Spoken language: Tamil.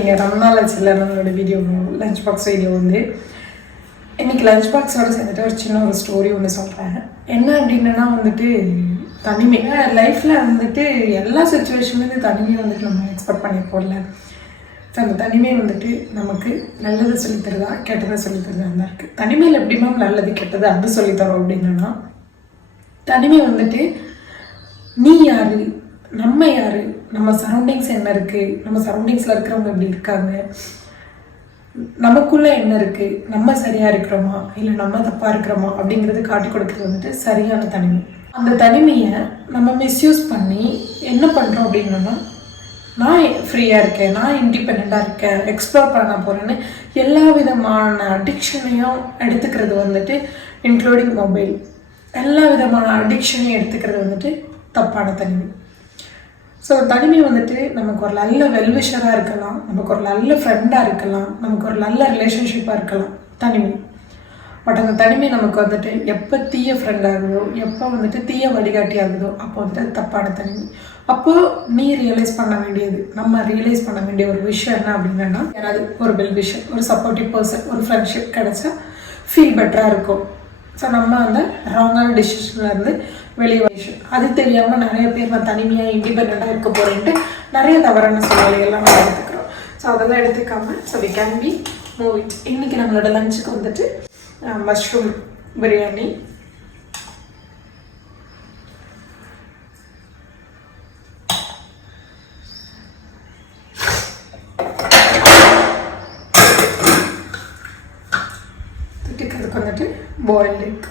இங்கே ரொம்ப நாள் ஆச்சுல நம்மளோட வீடியோ லஞ்ச் பாக்ஸ் வீடியோ வந்து இன்றைக்கி லஞ்ச் பாக்ஸோட சேர்ந்துட்டு ஒரு சின்ன ஒரு ஸ்டோரி ஒன்று சொல்கிறேன். என்ன அப்படின்னா வந்துட்டு தனிமை லைஃப்பில் வந்துட்டு எல்லா சுச்சுவேஷன்லேருந்து தனிமையை வந்துட்டு நம்ம எக்ஸ்பெக்ட் பண்ணியிருப்போம்ல. ஸோ அந்த தனிமை வந்துட்டு நமக்கு நல்லது சொல்லித்தருதா கெட்டதை சொல்லித்தருதா தான் இருக்குது. தனிமையில் எப்படி மேம் நல்லது கெட்டது அது சொல்லித்தரோம் அப்படின்னா, தனிமை வந்துட்டு நீ யார், நம்ம யார், நம்ம சரௌண்டிங்ஸ் என்ன இருக்குது, நம்ம சரௌண்டிங்ஸில் இருக்கிறவங்க எப்படி இருக்காங்க, நமக்குள்ளே என்ன இருக்குது, நம்ம சரியாக இருக்கிறோமா இல்லை நம்ம தப்பாக இருக்கிறோமா அப்படிங்கிறது காட்டி கொடுக்குறது வந்துட்டு சரியான தனிமை. அந்த தனிமையை நம்ம மிஸ்யூஸ் பண்ணி என்ன பண்ணுறோம் அப்படின்னா, நான் ஃப்ரீயாக இருக்கேன், நான் இண்டிபெண்ட்டாக இருக்கேன், எக்ஸ்ப்ளோர் பண்ண போகிறேன்னு எல்லா விதமான அடிக்ஷனையும் எடுத்துக்கிறது வந்துட்டு இன்க்ளூடிங் மொபைல், எல்லா விதமான அடிக்ஷனையும் எடுத்துக்கிறது வந்துட்டு தப்பான தனிமை. ஸோ தனிமை வந்துட்டு நமக்கு ஒரு நல்ல வெல்விஷராக இருக்கலாம், நமக்கு ஒரு நல்ல ஃப்ரெண்டாக இருக்கலாம், நமக்கு ஒரு நல்ல ரிலேஷன்ஷிப்பாக இருக்கலாம் தனிமை. பட் அந்த தனிமை நமக்கு வந்துட்டு எப்போ தீய ஃப்ரெண்டாகுதோ, எப்போ வந்துட்டு தீய வழிகாட்டி ஆகுதோ அப்போ வந்துட்டு தப்பான தனிமை. அப்போது நீ ரியலைஸ் பண்ண வேண்டியது, நம்ம ரியலைஸ் பண்ண வேண்டிய ஒரு விஷயம் என்ன அப்படின்னா, யாராவது ஒரு வெல்விஷர், ஒரு சப்போர்ட்டிவ் பர்சன், ஒரு ஃப்ரெண்ட்ஷிப் கிடைச்சா ஃபீல் பெட்டராக இருக்கும். ஸோ நம்ம அந்த ராங்கான டிசிஷன்லேருந்து வெளியே விஷயம் அது தெரியாமல் நிறைய பேர் நான் தனிமையாக இண்டிபெண்ட்டாக இருக்க போகிறேன்ட்டு நிறைய தவறான சூழ்நிலைகள்லாம் நம்ம எடுத்துக்கிறோம். ஸோ அதெல்லாம் எடுத்துக்காமல் so we can be move it. இன்றைக்கி நம்மளோட லஞ்சுக்கு வந்துட்டு மஷ்ரூம் பிரியாணி, தொட்டுக்கிறதுக்கு வந்துட்டு பாயில்டு எக்.